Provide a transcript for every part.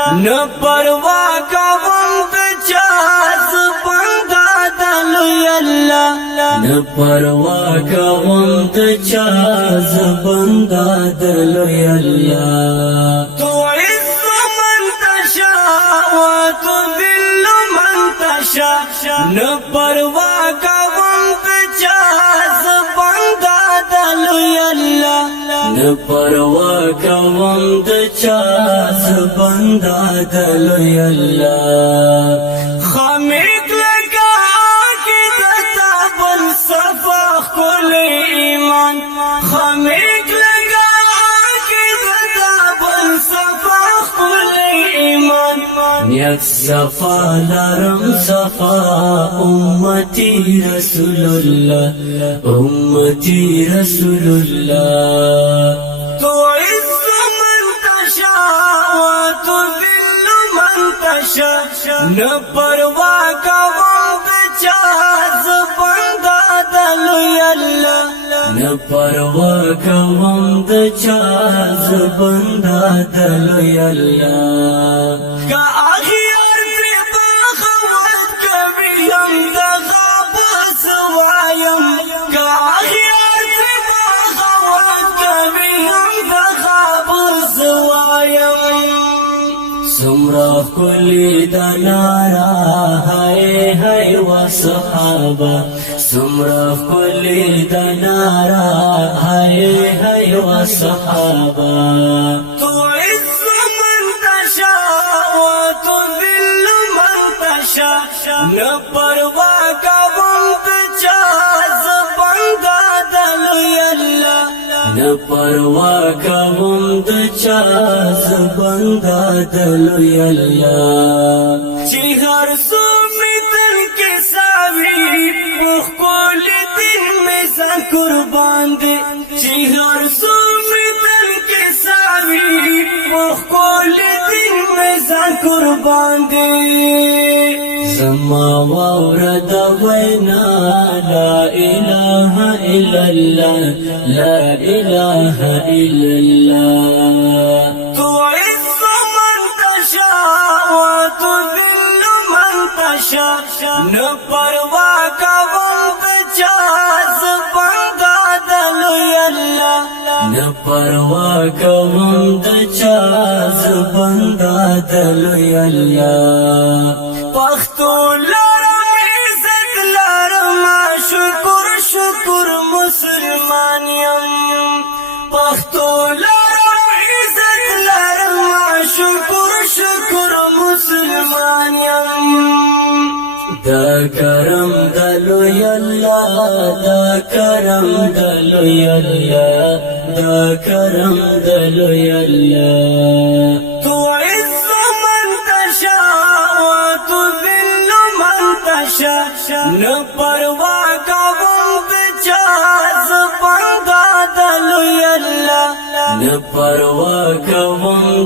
نه پروا کوم د چا بندا د لوی الله نه پروا کوم د چا بندا د لوی الله تو عز من تشاء وتذل من تشاء نه پروا کوم د چا بندا د لوی الله نه پروا کوم د چا بندا د لوی الله خامق لگا کی دتا بل صفا کل ایمان خامق لگا کی دتا بل صفا کل ایمان نیت صفا لرم صفا امتی رسول الله امتی رسول الله تو عز من تشاء وتذل من تشاء نه پروا کوم د چا بندا د لوی الله نه پروا کوم د چا بندا د لوی الله کا اخیار تر بغاوت کوي هم د غابس وایم کا اخیار تر بغاوت کوي هم د غابس وایم سمرا کلی دنارا ہے و صحابہ سمرا کلی دنارا ہے و صحابہ تو عز من تشاء وتذل من تشاء نه پروا کوم د چا بندا د لوی الله نه پروا کوم د چا بندا د لوی الله چې هر څو متن کې ساوي خپل دین می ځان قربان دي چې هر څو متن کې ساوي خپل دین می ځان قربان دي زما ورد وینا لا اله الا الله لا اله الا الله تو عز من تشاء وتذل من تشاء نه پروا کوم د چا بندا د لوی الله نه پروا کوم د چا بندا د لوی الله پختو لرم عزت لرم شکر شکر مسلمان یم پختو لرم عزت لرم شکر شکر مسلمان یم دا کرم د لوی الله دا کرم د لوی الله دا کرم د لوی الله تو عز من تشاء وتذل من تشاء نه پروا کوم د چا بندا د لوی الله نه پروا کوم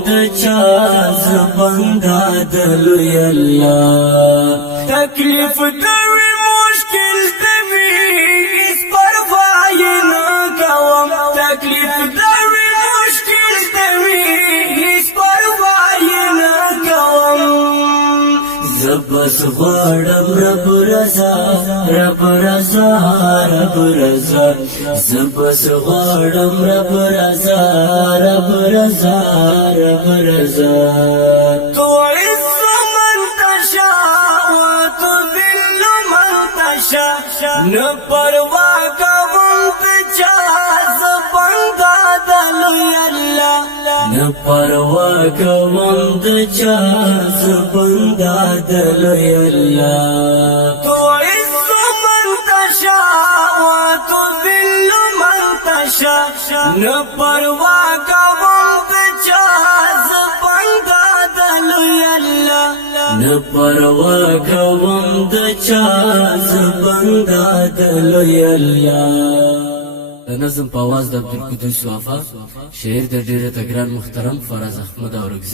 د چا بندا د لوی الله تکلیف دوی مشکل دوی اس پروا نه کوم تکلیف دوی مشکل دوی اس پروا نه کوم زبس غړم رب رضا رب رضا رب رضا زبس غړم رب رضا رب رضا رب رضا تو عز من تشاء وتذل من تشاء نه پروا کوم د چا بندا د لوی الله نه پروا کوم د چا بندا د لوی الله تو عز من تشاء وتذل من تشاء نه پروا کوم د چا بندا د لوی الله نه پروا کوم د چا بندا د لوی الله د نظم په आवाज د عبدالقدوس وفا شعر د ډیره تګران محترم فراز احمد اورګزی